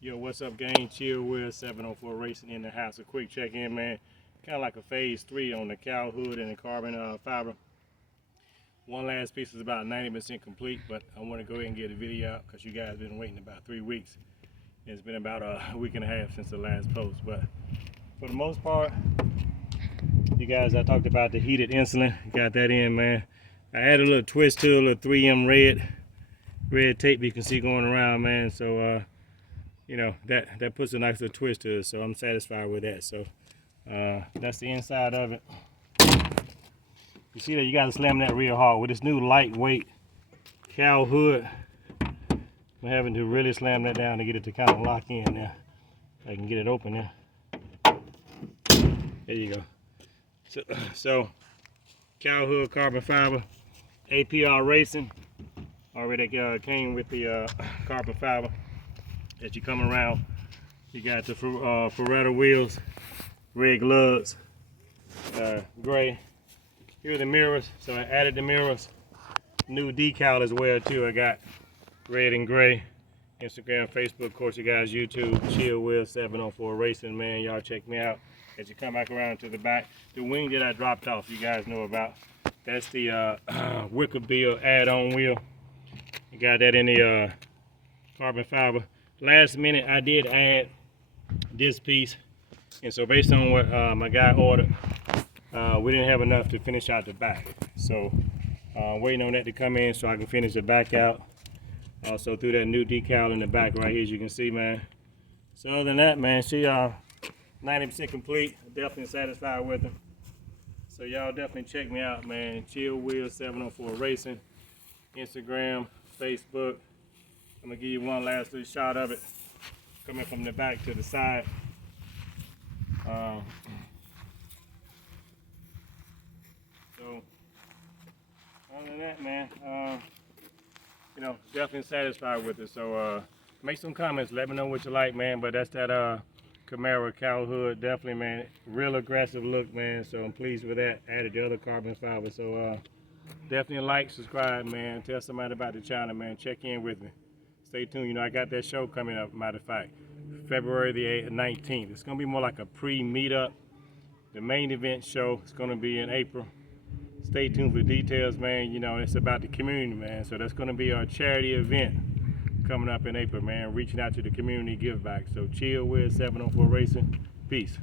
Yo, what's up, gang? Zl1 704 Racing in the house. A quick check-in, man. Kind of like a phase 3 on the cowl hood and the carbon fiber. One last piece is about 90% complete, but I want to go ahead and get a video out because you guys have been waiting about 3 weeks. It's been about a week and a half since the last post, but for the most part, you guys, I talked about the heated insulin. Got that in, man. I added a little twist to it, a little 3M red tape you can see going around, man. So you know, that puts a nice little twist to it, so I'm satisfied with that. So that's the inside of it. You see that you gotta slam that real hard with this new lightweight cowl hood. I'm having to really slam that down to get it to kind of lock in there. I can get it open there. There you go. So cowl hood, carbon fiber, APR Racing. Already came with the carbon fiber. As you come around, you got the Ferretta wheels, red gloves, gray. Here are the mirrors, so I added the mirrors. New decal as well too. I got red and gray. Instagram, Facebook, of course, you guys, YouTube, Zl1 704 Racing, man. Y'all check me out. As you come back around to the back, the wing that I dropped off, you guys know about. That's the Wickerbill add-on wheel. You got that in the carbon fiber. Last minute I did add this piece, and so based on what my guy ordered, we didn't have enough to finish out the back, so waiting on that to come in so I can finish the back out. Also threw that new decal in the back right here, as you can see, man. So other than that, man, she 90% complete. Definitely satisfied with her. So y'all definitely check me out, man. Zl1 704 Racing, Instagram, Facebook. I'm gonna give you one last little shot of it coming from the back to the side. So other than that, man, you know, definitely satisfied with it. So make some comments, let me know what you like, man. But that's that Camaro cowl hood, definitely, man. Real aggressive look, man. So I'm pleased with that. Added the other carbon fiber. So definitely like, subscribe, man. Tell somebody about the channel, man. Check in with me. Stay tuned. You know, I got that show coming up, matter of fact, February the 19th. It's going to be more like a pre-meetup. The main event show is going to be in April. Stay tuned for details, man. You know, it's about the community, man. So that's going to be our charity event coming up in April, man. Reaching out to the community give back. So Zl1 704 Racing. Peace.